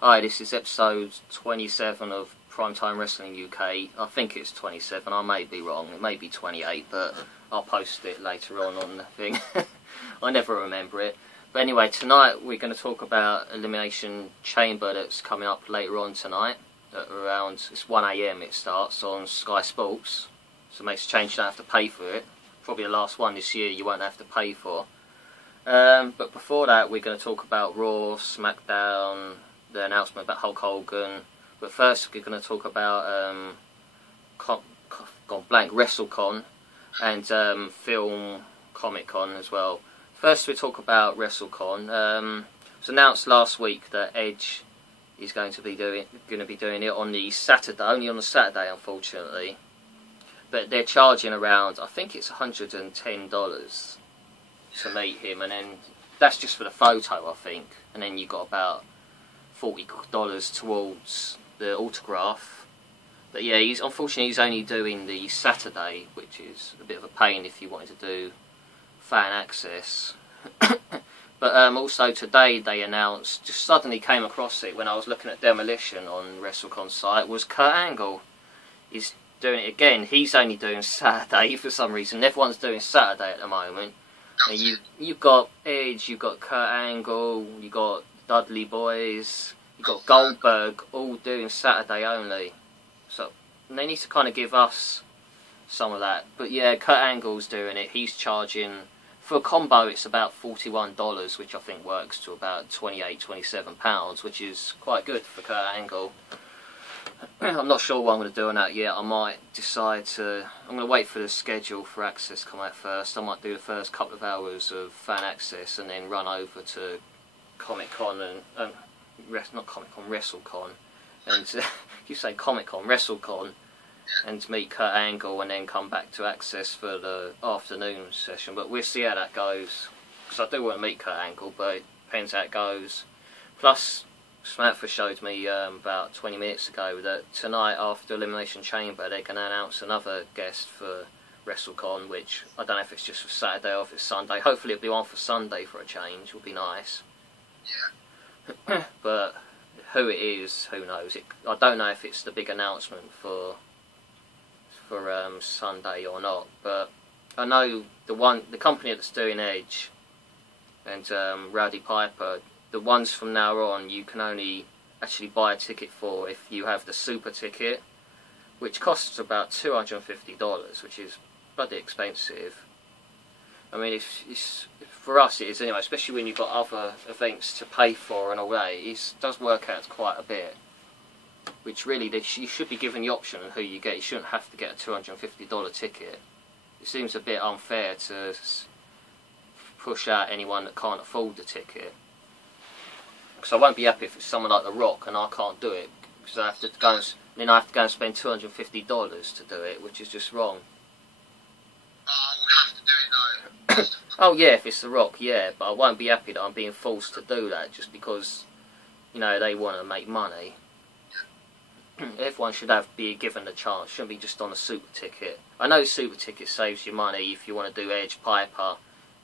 Hi, this is episode 27 of Primetime Wrestling UK. I think it's 27, I may be wrong, it may be 28, but I'll post it later on the thing. I never remember it. But anyway, tonight we're going to talk about Elimination Chamber that's coming up later on tonight. At around, it's 1 AM it starts on Sky Sports. So it makes a change, you don't have to pay for it. Probably the last one this year you won't have to pay for. But before that we're going to talk about Raw, Smackdown, the announcement about Hulk Hogan. But first we're going to talk about WrestleCon and Film Comic Con as well. First we talk about WrestleCon. It was announced last week that Edge is going to be doing it on the Saturday, only on the Saturday unfortunately. But they're charging around, I think it's $110 to meet him, and then that's just for the photo I think, and then you got about $40 towards the autograph. But yeah, unfortunately he's only doing the Saturday, which is a bit of a pain if you wanted to do fan access. But also today they announced, just suddenly came across it when I was looking at Demolition on WrestleCon's site, was Kurt Angle is doing it again. He's only doing Saturday for some reason. Everyone's doing Saturday at the moment. And you've got Edge, you've got Kurt Angle, you've got Dudley Boys, you've got Goldberg, all doing Saturday only. So they need to kind of give us some of that. But yeah, Kurt Angle's doing it. He's charging, for a combo it's about $41, which I think works to about £28–27, which is quite good for Kurt Angle. I'm not sure what I'm going to do on that yet. I might decide to... I'm going to wait for the schedule for access to come out first. I might do the first couple of hours of fan access and then run over to Comic Con and... not Comic Con, WrestleCon. And you say Comic Con, WrestleCon, and meet Kurt Angle and then come back to access for the afternoon session. But we'll see how that goes. Because I do want to meet Kurt Angle, but it depends how it goes. Plus, Samantha showed me about 20 minutes ago that tonight after Elimination Chamber they're going to announce another guest for WrestleCon, which I don't know if it's just for Saturday or if it's Sunday. Hopefully it'll be one for Sunday for a change, would be nice. Yeah. But who it is, who knows. I don't know if it's the big announcement for Sunday or not, but I know the company that's doing Edge and Rowdy Piper, the ones from now on you can only actually buy a ticket for if you have the super ticket, which costs about $250, which is bloody expensive. I mean, for us it is anyway, especially when you've got other events to pay for and all that. It does work out quite a bit, which really you should be given the option on who you get. You shouldn't have to get a $250 ticket. It seems a bit unfair to push out anyone that can't afford the ticket. Because I won't be happy if it's someone like The Rock and I can't do it, because I have to go and spend $250 to do it, which is just wrong. We'll have to do it though. Oh yeah, if it's The Rock, yeah, but I won't be happy that I'm being forced to do that just because, you know, they want to make money. Everyone should be given the chance, shouldn't be just on a super ticket. I know super ticket saves you money if you want to do Edge, Piper,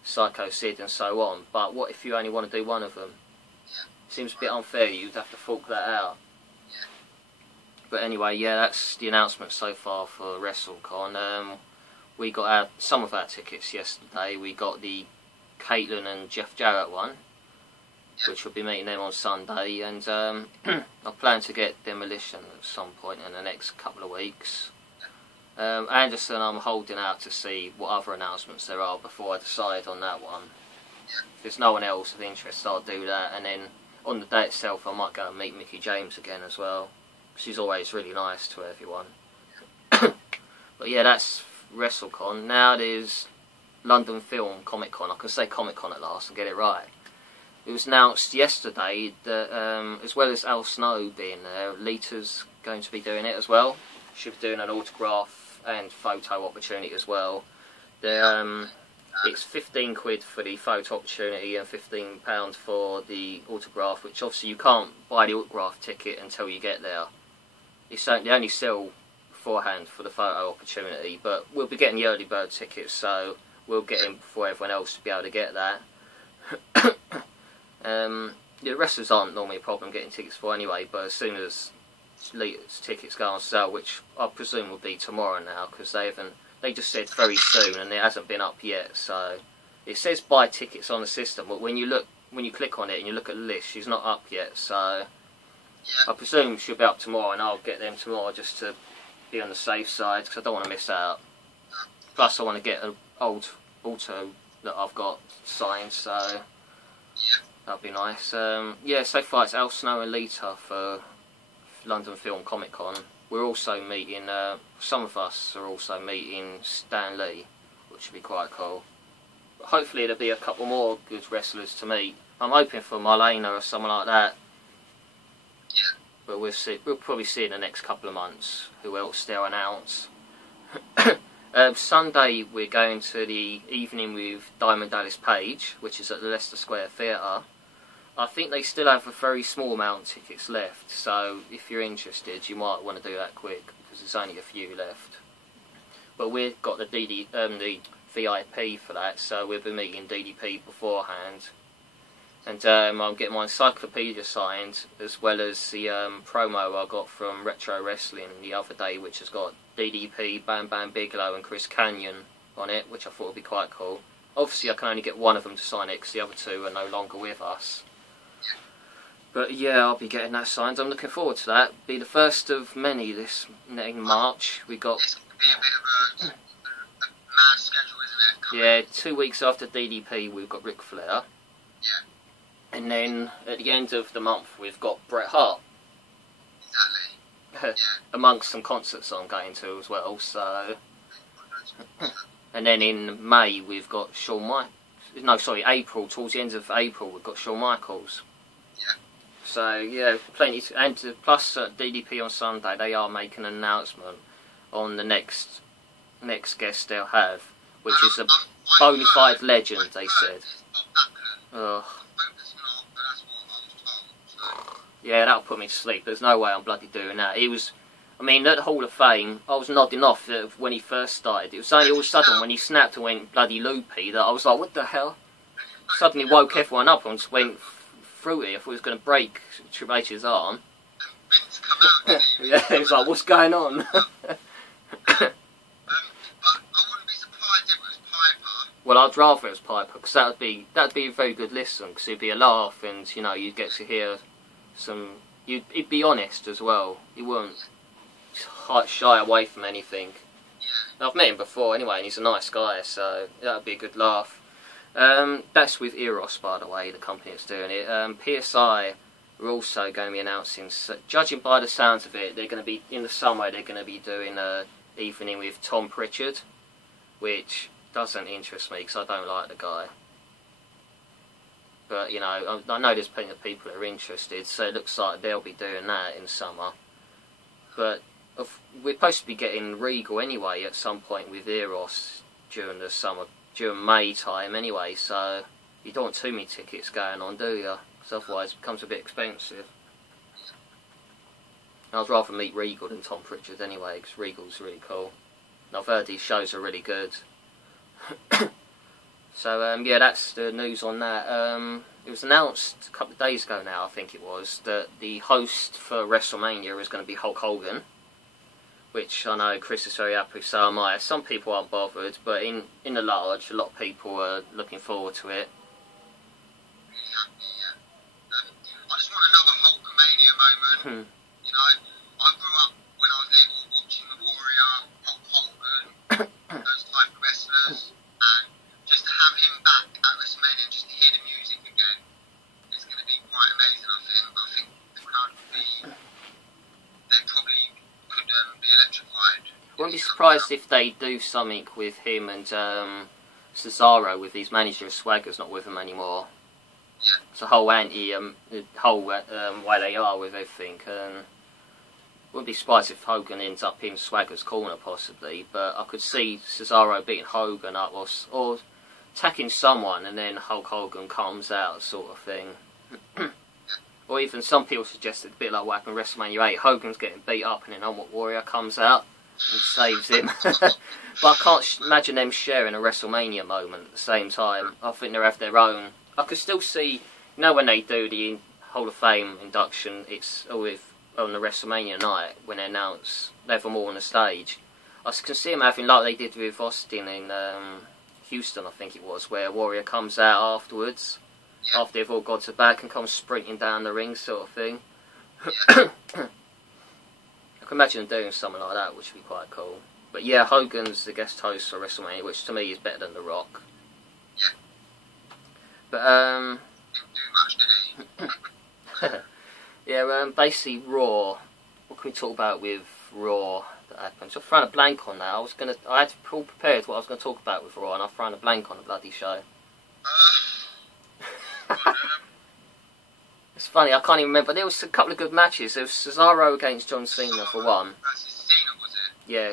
Psycho Sid and so on, but what if you only want to do one of them? Seems a bit unfair, you'd have to fork that out. Yeah. But anyway, yeah, that's the announcement so far for WrestleCon. We got some of our tickets yesterday. We got the Caitlyn and Jeff Jarrett one, which will be meeting them on Sunday, and I plan to get Demolition at some point in the next couple of weeks. Anderson, I'm holding out to see what other announcements there are before I decide on that one. If there's no one else of interest, I'll do that, and then on the day itself I might go and meet Mickie James again as well. She's always really nice to everyone. But yeah, that's WrestleCon. Now there's London Film Comic Con. I can say Comic Con at last and get it right. It was announced yesterday that as well as Al Snow being there, Lita's going to be doing it as well. She'll be doing an autograph and photo opportunity as well. It's £15 for the photo opportunity and £15 for the autograph, which obviously you can't buy the autograph ticket until you get there. They only sell beforehand for the photo opportunity, but we'll be getting the early bird tickets, so we'll get in before everyone else to be able to get that. the wrestlers aren't normally a problem getting tickets for anyway, but as soon as tickets go on sale, which I presume will be tomorrow now, because they just said very soon and it hasn't been up yet. So it says buy tickets on the system, but when you click on it and you look at the list, she's not up yet. So I presume she'll be up tomorrow, and I'll get them tomorrow just to be on the safe side, because I don't want to miss out. Plus I want to get an old auto that I've got signed, so that'll be nice. Yeah, so far it's Al Snow and Lita for London Film Comic Con. We're also meeting, some of us are also meeting Stan Lee, which would be quite cool. But hopefully there'll be a couple more good wrestlers to meet. I'm hoping for Marlena or someone like that. But we'll see. We'll probably see in the next couple of months who else they'll announce. Sunday we're going to the evening with Diamond Dallas Page, which is at the Leicester Square Theatre. I think they still have a very small amount of tickets left, so if you're interested you might want to do that quick, because there's only a few left. But we've got the the VIP for that, so we'll be meeting DDP beforehand. And I'm getting my encyclopedia signed, as well as the promo I got from Retro Wrestling the other day, which has got DDP, Bam Bam Bigelow and Chris Kanyon on it, which I thought would be quite cool. Obviously I can only get one of them to sign it, because the other two are no longer with us. But yeah, I'll be getting that signed. I'm looking forward to that. Be the first of many this in March. We got... It's going to be a bit of a mad schedule, isn't it? Yeah, 2 weeks after DDP we've got Ric Flair. Yeah. And then at the end of the month we've got Bret Hart. Exactly. Amongst some concerts I'm going to as well, so... And then in May we've got April, towards the end of April we've got Shawn Michaels. Yeah. So yeah, plenty to, and plus DDP on Sunday, they are making an announcement on the next guest they'll have, which is a bona fide legend, they said. Ugh. Yeah, that'll put me to sleep. There's no way I'm bloody doing that. He was, I mean, at the Hall of Fame, I was nodding off when he first started. It was only all of a sudden when he snapped and went bloody loopy that I was like, what the hell? Suddenly woke everyone up and just went through it. I thought he was going to break Triple H's arm. Yeah, it was like, what's going on? But I wouldn't be surprised if it was Piper. Well, I'd rather it was Piper, because that'd be a very good listen, because it'd be a laugh, and you know, you'd get to hear some. He'd be honest as well. He wouldn't shy away from anything. Yeah. I've met him before anyway, and he's a nice guy, so that'd be a good laugh. That's with Eros, by the way, the company that's doing it. PSI are also going to be announcing, so, judging by the sounds of it, they're going to be, in the summer, they're going to be doing an evening with Tom Pritchard, which doesn't interest me, because I don't like the guy. But, you know, I know there's plenty of people that are interested, so it looks like they'll be doing that in summer. But we're supposed to be getting Regal anyway at some point with Eros during the summer, during May time anyway, so you don't want too many tickets going on, do you? Because otherwise it becomes a bit expensive. I'd rather meet Regal than Tom Pritchard anyway, because Regal's really cool. And I've heard these shows are really good. So yeah, that's the news on that. It was announced a couple of days ago now, I think it was, that the host for WrestleMania is going to be Hulk Hogan, which I know Chris is very happy, so am I. Some people aren't bothered, but in the large, a lot of people are looking forward to it. Really happy, yeah. I just want another Hulkamania moment. You know, I grew up when I was little watching The Warrior, Hulk Hogan, those type of wrestlers, and just to have him back at WrestleMania and just to hear the music again, it's going to be quite amazing, I think. I think the crowd would be, they probably could be electrified. I wouldn't be surprised if they do something with him and Cesaro, with his manager Swagger's not with him anymore. Yeah. It's a whole the whole way they are with everything. Wouldn't be surprised if Hogan ends up in Swagger's corner possibly, but I could see Cesaro beating Hogan up or attacking someone and then Hulk Hogan comes out, sort of thing. Or even some people suggested a bit like what happened in WrestleMania 8, Hogan's getting beat up and then Ultimate Warrior comes out and saves him. But I can't imagine them sharing a WrestleMania moment at the same time. I think they'll have their own. I could still see, you know, when they do the Hall of Fame induction, it's with on the WrestleMania night when they announce they have them all on the stage. I can see them having like they did with Austin in Houston, I think it was, where Warrior comes out afterwards, after they've all got to back and comes sprinting down the ring, sort of thing. I can imagine them doing something like that, which would be quite cool. But yeah, Hogan's the guest host for WrestleMania, which to me is better than The Rock. Yeah. But Didn't do much, did he? yeah, basically Raw. What can we talk about with Raw that happened? So I've thrown a blank on that. I had all prepared what I was going to talk about with Raw, and I've thrown a blank on the bloody show. It's funny, I can't even remember. There was a couple of good matches. There was Cesaro against John Cena for one. Cena, was it? Yeah,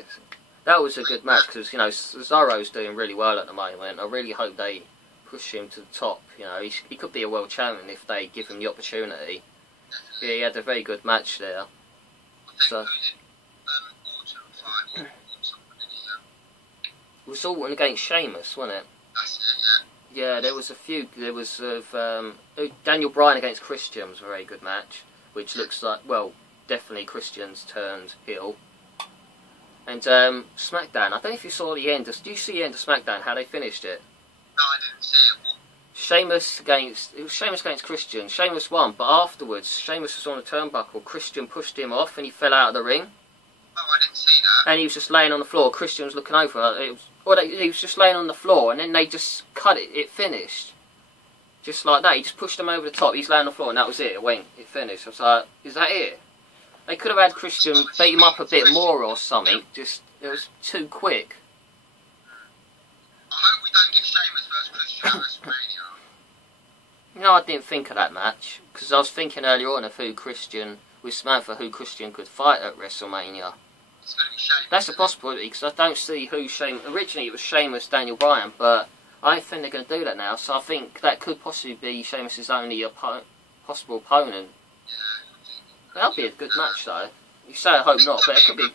that was a good match because, you know, Cesaro's doing really well at the moment. I really hope they push him to the top. You know, he could be a world champion if they give him the opportunity. Yeah, he had a very good match there. So it was Orton against Sheamus, wasn't it? That's it, yeah. Yeah, there was a few. There was Daniel Bryan against Christian was a very good match, which looks like, well, definitely Christian's turned heel. And SmackDown, I don't know if you saw the end. Did you see the end of SmackDown? How they finished it? No, I didn't see it. Sheamus against Christian. Sheamus won, but afterwards, Sheamus was on the turnbuckle. Christian pushed him off, and he fell out of the ring. Oh, I didn't see that. And he was just laying on the floor. Christian was looking over. He was just laying on the floor, and then they just cut it. It finished, just like that. He just pushed him over the top. He's laying on the floor, and that was it. It went. It finished. I was like, is that it? They could have had Christian beat him up a bit more or something. Just it was too quick. I hope we don't get Sheamus versus Christian at WrestleMania. You know, I didn't think of that match because I was thinking earlier on of who Christian with Samantha, who Christian could fight at WrestleMania. It's going to be Sheamus. That's a possibility because I don't see who Sheamus. Originally, it was Sheamus, Daniel Bryan, but I don't think they're going to do that now. So I think that could possibly be Sheamus's only possible opponent. Yeah. That'll be a good match, though. You say I hope not, but it could be.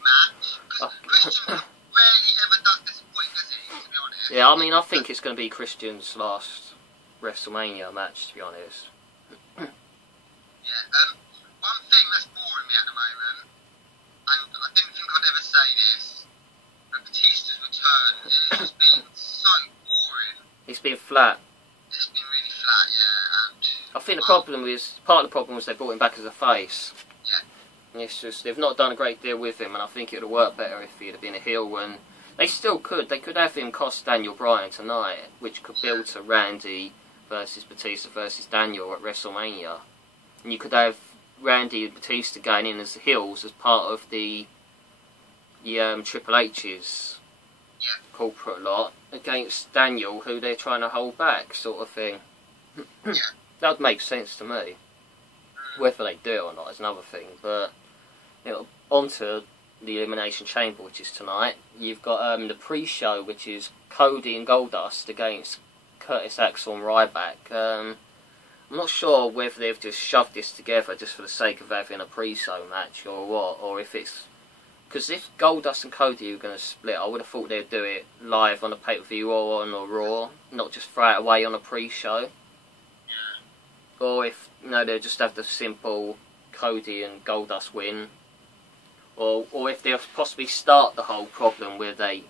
Christian rarely ever does disappoint, does he? To be honest. Yeah, I mean, I think it's going to be Christian's last WrestleMania match, to be honest. Yeah. One thing that's boring me at the moment, and I didn't think I'd ever say this, but Batista's return has just been so boring. It's been flat. It's been really flat, yeah. And I think the problem is, part of the problem was they brought him back as a face. yeah. And it's just, they've not done a great deal with him, and I think it would have worked better if he'd have been a heel when... They still could. They could have him cost Daniel Bryan tonight, which could build to Randy versus Batista versus Daniel at WrestleMania. And you could have Randy and Batista going in as the heels as part of the Triple H's corporate lot against Daniel, who they're trying to hold back, sort of thing. That would make sense to me. Whether they do it or not is another thing. But you know, onto the Elimination Chamber, which is tonight. You've got the pre-show, which is Cody and Goldust against Curtis Axel and Ryback. I'm not sure whether they've just shoved this together just for the sake of having a pre-show match or what, or if it's... Because if Goldust and Cody are going to split, I would have thought they'd do it live on a pay-per-view or on a Raw, not just throw it away on a pre-show. Or if, you know, they'll just have the simple Cody and Goldust win. Or if they'll possibly start the whole problem where they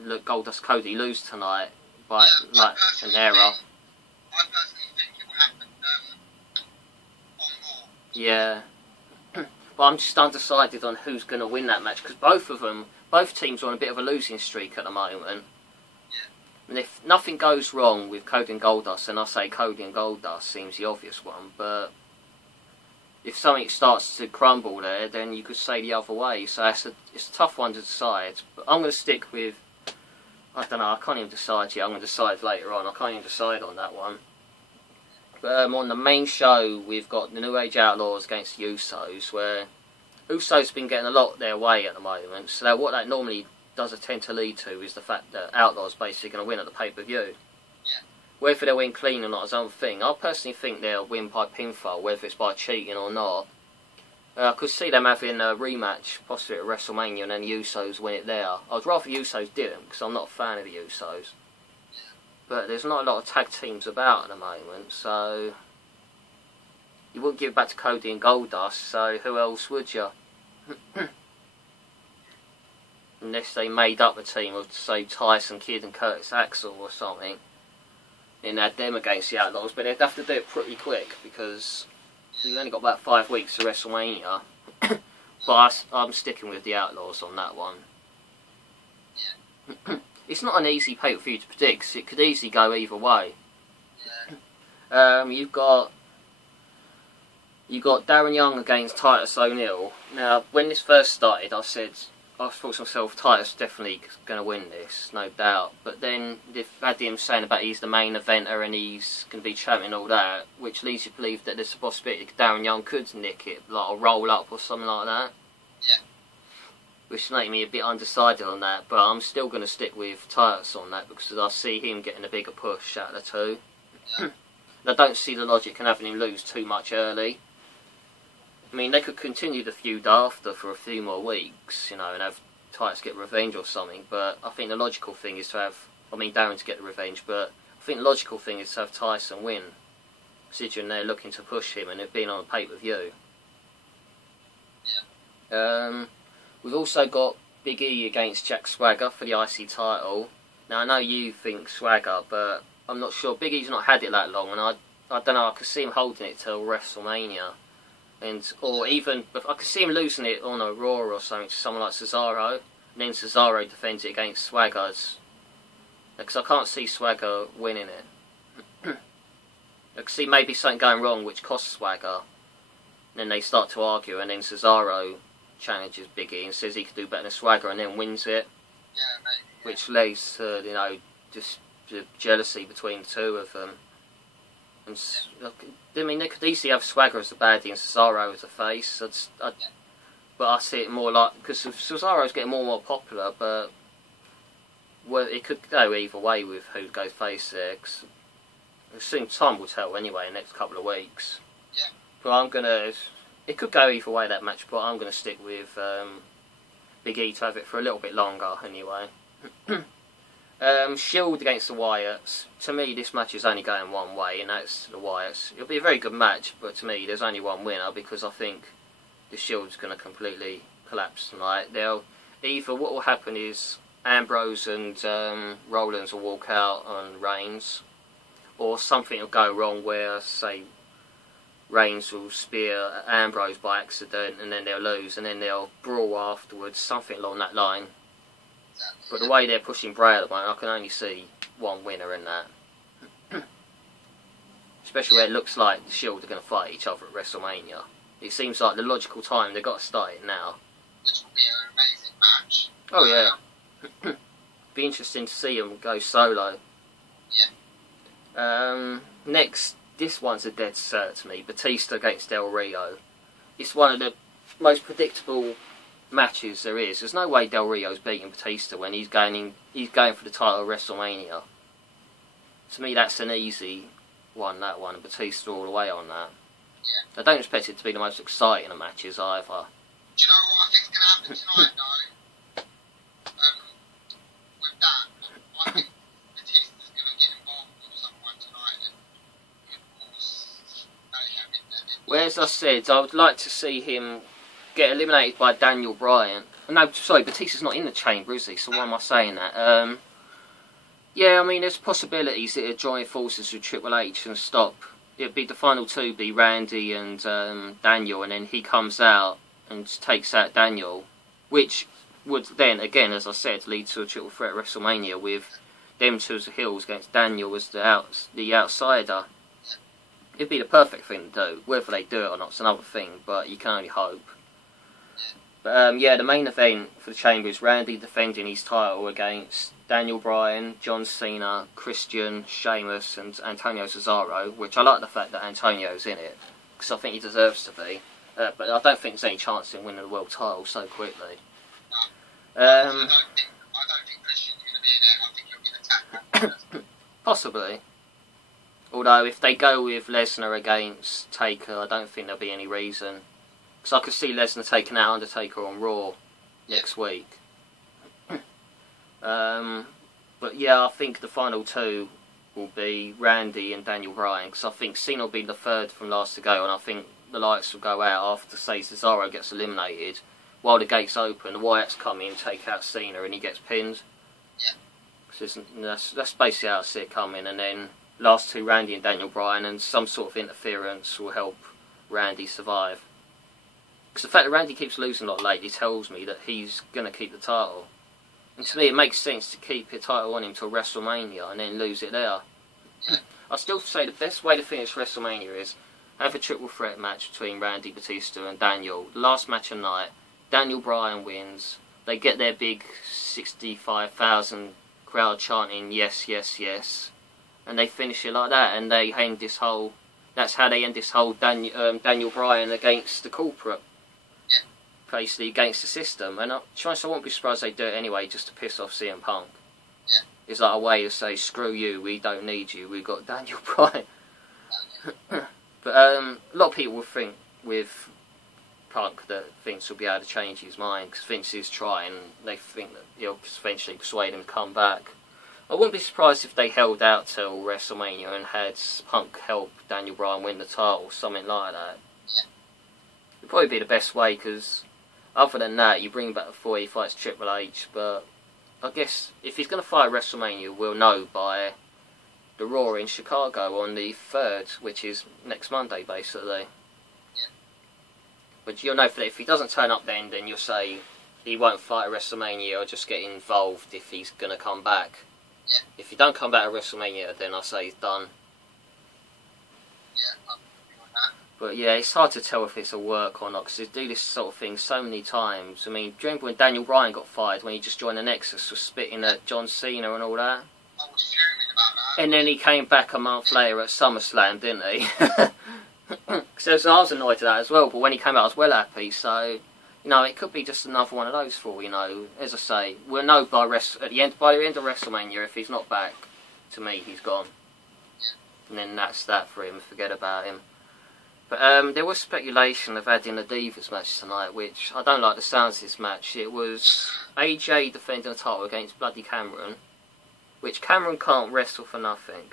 let Goldust Cody lose tonight by, like, an error. I personally think it will happen on Raw. Yeah. But I'm just undecided on who's going to win that match, because both teams are on a bit of a losing streak at the moment. And if nothing goes wrong with Cody and Goldust, then I say Cody and Goldust seems the obvious one, but if something starts to crumble there, then you could say the other way, so it's a tough one to decide. But I'm going to stick with, I don't know, I can't even decide yet, I'm going to decide later on, I can't even decide on that one. But on the main show, we've got the New Age Outlaws against the Usos, where Usos been getting a lot their way at the moment, so what that normally does tend to lead to is the fact that Outlaws basically going to win at the pay-per-view. Whether they'll win clean or not is another thing. I personally think they'll win by pinfall, whether it's by cheating or not. I could see them having a rematch, possibly at WrestleMania, and then the Usos win it there. I'd rather the Usos didn't, because I'm not a fan of the Usos. But there's not a lot of tag teams about at the moment, so... You wouldn't give it back to Cody and Goldust, so who else would you? Unless they made up a team of, say, Tyson Kidd and Curtis Axel or something, and had them against the Outlaws, but they'd have to do it pretty quick because you've only got about 5 weeks to WrestleMania. But I'm sticking with the Outlaws on that one. It's not an easy pay-per-view to predict, it could easily go either way. You've got Darren Young against Titus O'Neil. Now, when this first started, I thought to myself, Titus definitely going to win this, no doubt. But then they've had him saying about he's the main eventer and he's going to be champion and all that, which leads you to believe that there's a possibility that Darren Young could nick it, like a roll up or something like that. Yeah. Which makes me a bit undecided on that, but I'm still going to stick with Titus on that because I see him getting a bigger push out of the two. Yeah. I don't see the logic in having him lose too much early. I mean, they could continue the feud after for a few more weeks, you know, and have Titus get revenge or something, but I think the logical thing is to have, I mean, Darren to get the revenge, but I think the logical thing is to have Tyson win, considering they're looking to push him and it being on a pay-per-view. Yeah. We've also got Big E against Jack Swagger for the IC title. Now, I know you think Swagger, but I'm not sure. Big E's not had it that long, and I don't know, I could see him holding it till WrestleMania. Or even, I could see him losing it on a Raw or something to someone like Cesaro, and then Cesaro defends it against Swagger. Because I can't see Swagger winning it. I could see maybe something going wrong which costs Swagger. And then they start to argue, and then Cesaro challenges Big E and says he could do better than Swagger, and then wins it. Yeah, maybe. Yeah. Which leads to, you know, just jealousy between the two of them. And, I mean, they could easily have Swagger as the baddie and Cesaro as the face. But I see it more like, because Cesaro's getting more and more popular, but well, it could go either way with who goes face there. Cause soon time will tell anyway in the next couple of weeks. Yeah. But it could go either way, that match, but I'm going to stick with Big E to have it for a little bit longer anyway. Shield against the Wyatts. To me, this match is only going one way, and that's the Wyatts. It'll be a very good match, but to me, there's only one winner because I think the Shield's going to completely collapse tonight. What will happen is Ambrose and Rollins will walk out on Reigns, or something will go wrong where, say, Reigns will spear Ambrose by accident, and then they'll lose, and then they'll brawl afterwards, something along that line. But the way they're pushing Bray at the moment, I can only see one winner in that. Especially where it looks like the Shield are going to fight each other at WrestleMania. It seems like the logical time, they've got to start it now. Which will be an amazing match. Oh yeah. Be interesting to see them go solo. Yeah. Next, this one's a dead cert to me. Batista against Del Rio. It's one of the most predictable matches there is. There's no way Del Rio's beating Batista when he's going for the title of WrestleMania. To me, that's an easy one, that one, and Batista all the way on that. Yeah. I don't expect it to be the most exciting of matches either. Do you know what I think's going to happen tonight, though? With that, I think Batista's going to get involved with someone tonight and cause mayhem in there. Well, as I said, I would like to see him get eliminated by Daniel Bryan. No, sorry, Batista's not in the chamber, is he? So why am I saying that? Yeah, I mean, there's possibilities that he'll join forces with Triple H and stop. It'd be the final two, be Randy and Daniel, and then he comes out and takes out Daniel, which would then, again, as I said, lead to a triple threat WrestleMania with them two as the heels against Daniel as the outsider. It'd be the perfect thing to do. Whether they do it or not is another thing, but you can only hope. But yeah, the main event for the Chamber is Randy defending his title against Daniel Bryan, John Cena, Christian, Sheamus and Antonio Cesaro, which I like the fact that Antonio's in it, because I think he deserves to be. But I don't think there's any chance in winning the world title so quickly. No. I don't think Christian's going to be in it. I think he'll get attacked. Possibly. Although if they go with Lesnar against Taker, I don't think there'll be any reason. Because I could see Lesnar taking out Undertaker on Raw next week. But yeah, I think the final two will be Randy and Daniel Bryan, because I think Cena will be the third from last to go, and I think the lights will go out after, say, Cesaro gets eliminated. While the gates open, the Wyatts come in, take out Cena, and he gets pinned. Yeah. That's basically how I see it coming, and then last two, Randy and Daniel Bryan, and some sort of interference will help Randy survive. Because the fact that Randy keeps losing a lot lately tells me that he's going to keep the title. And to me, it makes sense to keep the title on him till WrestleMania and then lose it there. I still say the best way to finish WrestleMania is have a triple threat match between Randy, Batista and Daniel. The last match of the night, Daniel Bryan wins. They get their big 65,000 crowd chanting yes, yes, yes. And they finish it like that, and they end this whole... That's how they end this whole Daniel Bryan against the corporate. Basically against the system. And I won't be surprised they do it anyway, just to piss off CM Punk. It's like a way to say, screw you, we don't need you, we've got Daniel Bryan. But a lot of people will think with Punk that Vince will be able to change his mind, because Vince is trying. They think that he'll eventually persuade him to come back. I wouldn't be surprised if they held out till WrestleMania and had Punk help Daniel Bryan win the title, something like that. It'd probably be the best way, because other than that, you bring back before he fights Triple H, but I guess if he's going to fight WrestleMania, we'll know by the Raw in Chicago on the 3rd, which is next Monday, basically. But you'll know that if he doesn't turn up then you'll say he won't fight at WrestleMania or just get involved if he's going to come back. If he don't come back at WrestleMania, then I say he's done. But yeah, it's hard to tell if it's a work or not, because they do this sort of thing so many times. I mean, do you remember when Daniel Bryan got fired, when he just joined the Nexus, was spitting at John Cena and all that? I was fuming about that. And then he came back a month later at SummerSlam, didn't he? Because I was annoyed at that as well, but when he came out I was well happy, so... You know, it could be just another one of those for all you know. As I by the end of WrestleMania, if he's not back, to me, he's gone. And then that's that for him, forget about him. But there was speculation of adding the Divas match tonight, which I don't like the sounds of this match. It was AJ defending the title against Bloody Cameron, which Cameron can't wrestle for nothing.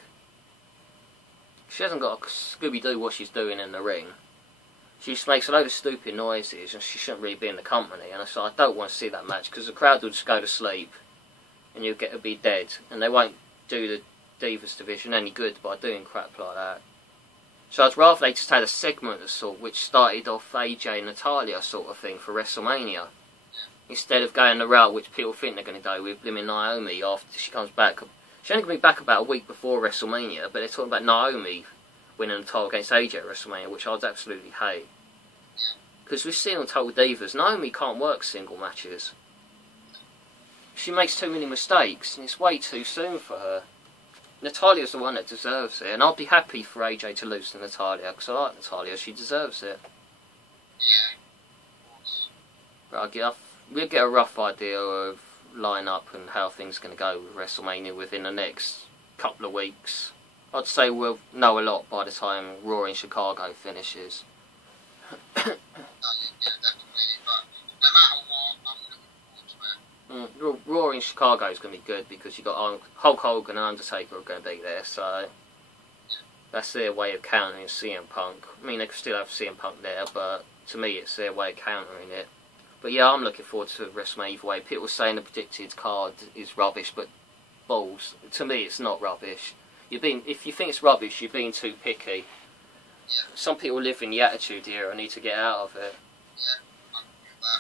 She hasn't got a Scooby-Doo what she's doing in the ring. She just makes a load of stupid noises and she shouldn't really be in the company. And I don't want to see that match because the crowd will just go to sleep and you'll get to be dead. And they won't do the Divas division any good by doing crap like that. So I'd rather they just had a segment of sort which started off AJ and Natalya sort of thing for WrestleMania. Instead of going the route which people think they're going to go with blimmin' Naomi after she comes back. She's only going to be back about a week before WrestleMania, but they're talking about Naomi winning the title against AJ at WrestleMania, which I'd absolutely hate. Because we've seen on Total Divas, Naomi can't work single matches. She makes too many mistakes, and it's way too soon for her. Natalya's the one that deserves it, and I'd be happy for AJ to lose to Natalya, because I like Natalya, she deserves it. But we'll get a rough idea of line-up and how things are going to go with WrestleMania within the next couple of weeks. I'd say we'll know a lot by the time Raw in Chicago finishes. Definitely, but no matter what, I'm looking forward to it. Raw in Chicago is going to be good because you've got Hulk Hogan and Undertaker are going to be there, so that's their way of countering CM Punk. I mean, they could still have CM Punk there, but to me it's their way of countering it. But yeah, I'm looking forward to WrestleMania either way. People saying the predicted card is rubbish, but balls. To me, it's not rubbish. If you think it's rubbish, you're being too picky. Some people live in the Attitude Era and need to get out of it.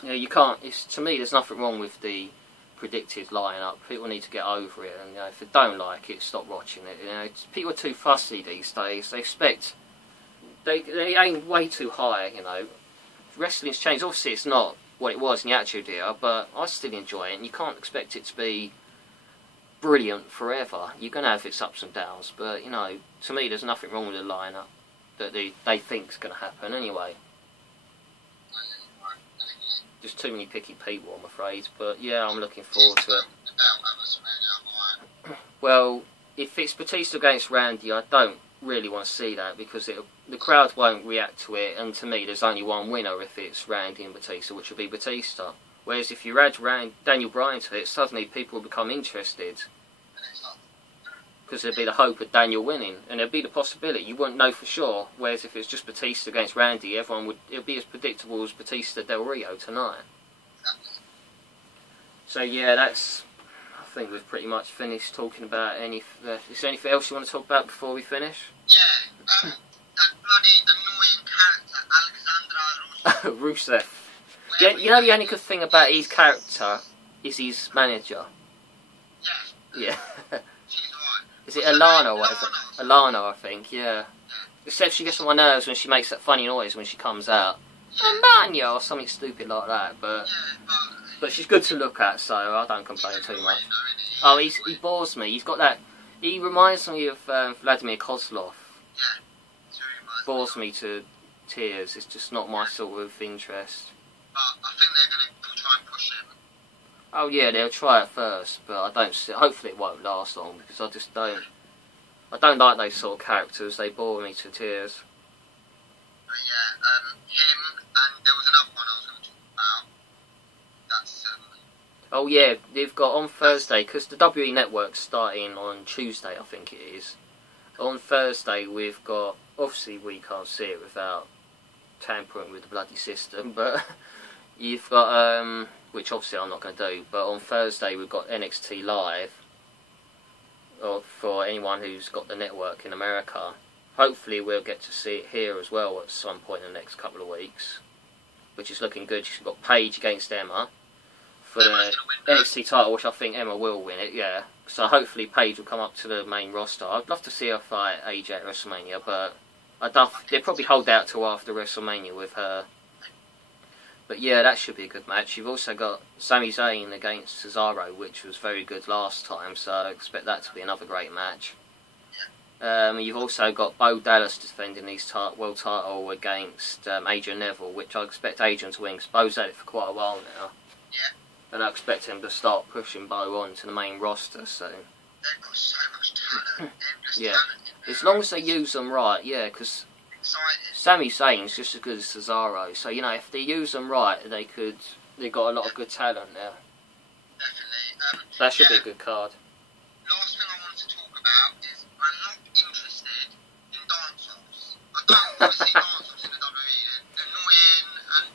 Yeah, you can't. To me, there's nothing wrong with the predicted lineup. People need to get over it, and you know, if they don't like it, stop watching it. You know, people are too fussy these days. They expect they aim way too high. You know, wrestling's changed. Obviously, it's not what it was in the Attitude Era, but I still enjoy it, and you can't expect it to be brilliant forever. You're going to have its ups and downs, but you know, to me, there's nothing wrong with the lineup that they think's going to happen anyway. Just too many picky people, I'm afraid. But yeah, I'm looking forward to it. Well, if it's Batista against Randy, I don't really want to see that because the crowd won't react to it. And to me, there's only one winner if it's Randy and Batista, which will be Batista. Whereas if you add Daniel Bryan to it, suddenly people will become interested. because there'd be the hope of Daniel winning, and there'd be the possibility. You wouldn't know for sure. Whereas if it's just Batista against Randy, everyone would. It'd be as predictable as Batista Del Rio tonight. So yeah, that's. I think we've pretty much finished talking about any. Is there anything else you want to talk about before we finish? Yeah, that bloody annoying character, Alexandra Rusev. You know the only good thing about his character is his manager. Yeah. Yeah. She's alright. Is it Alana or whatever? Alana, I think, yeah. Except she gets on my nerves when she makes that funny noise when she comes out. Alana or something stupid like that, but she's good to look at, so I don't complain too much. Oh, he bores me. He's got that. He reminds me of Vladimir Kozlov. Yeah. Bores me to tears. It's just not my sort of interest. But I think they're going to try and push him. Oh yeah, they'll try it first, but I don't. Hopefully, it won't last long because I just don't. I don't like those sort of characters. They bore me to tears. But yeah, him and there was another one I was going to talk about. That's Oh yeah, they've got on Thursday because the WWE Network's starting on Tuesday, I think it is. On Thursday, we've got. Obviously, we can't see it without tampering with the bloody system, but you've got which obviously I'm not going to do, but on Thursday we've got NXT Live, or for anyone who's got the network in America. Hopefully we'll get to see it here as well at some point in the next couple of weeks, which is looking good. You've got Paige against Emma for the NXT title, which I think Emma will win it, yeah. So hopefully Paige will come up to the main roster. I'd love to see her fight AJ at WrestleMania, but they'll probably hold out till after WrestleMania with her. But yeah, that should be a good match. You've also got Sami Zayn against Cesaro, which was very good last time, so I expect that to be another great match. You've also got Bo Dallas defending his world title against Adrian Neville, which I expect Adrian to win, because Bo's had it for quite a while now. Yeah. And I expect him to start pushing Bo on to the main roster soon. They've got so much talent. Yeah. As long as they use them right, yeah, because Sami Zayn's just as good as Cesaro, so you know if they use them right, they've got a lot of good talent there. Definitely. That should be a good card. Last thing I wanted to talk about is I'm not interested in dance-offs. I don't want to see dance-offs in the WWE. They're annoying and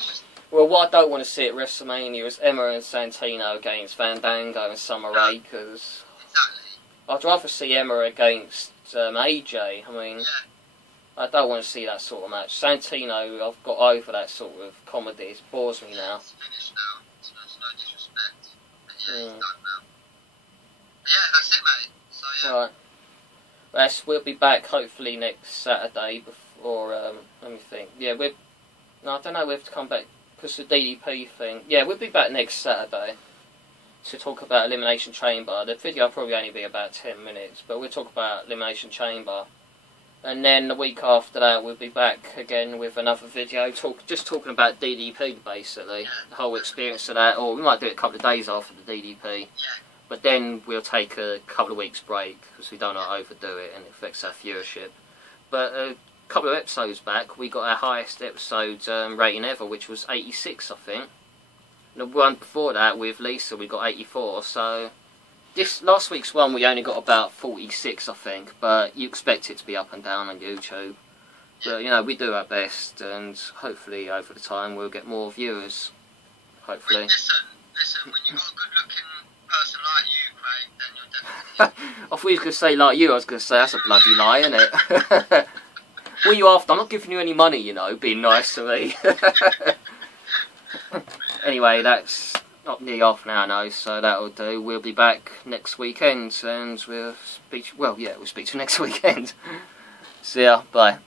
it's just... Well, what I don't want to see at WrestleMania is Emma and Santino against Fandango and Summer Rae, because Exactly. I'd rather see Emma against AJ. I mean, Yeah. I don't want to see that sort of match. Santino, I've got over that sort of comedy. It bores me now. It's finished now. It's no disrespect. But yeah, he's Mm. done now. But yeah, that's it, mate. So yeah. Right. We'll be back hopefully next Saturday before, let me think. Yeah, I don't know, we have to come back because of the DDP thing. Yeah, we'll be back next Saturday to talk about Elimination Chamber. The video will probably only be about 10 minutes, but we'll talk about Elimination Chamber. And then the week after that, we'll be back again with another video, just talking about DDP, basically. The whole experience of that, or we might do it a couple of days after the DDP. Yeah. But then we'll take a couple of weeks break, because we don't want to overdo it and it affects our viewership. But a couple of episodes back, we got our highest episode rating ever, which was 86, I think. And the one before that, with Lisa, we got 84, so... Last week's one we only got about 46, I think, but you expect it to be up and down on YouTube. But you know, we do our best, and hopefully over the time we'll get more viewers. Hopefully. Listen, when you've got a good looking person like you, Craig, then you're definitely... I thought you was going to say like you, I was going to say that's a bloody lie, isn't it? What are you after? I'm not giving you any money, you know, being nice to me. Anyway, that's not nearly off now, no, so that'll do. We'll be back next weekend, and we'll speak to you next weekend. See ya, bye.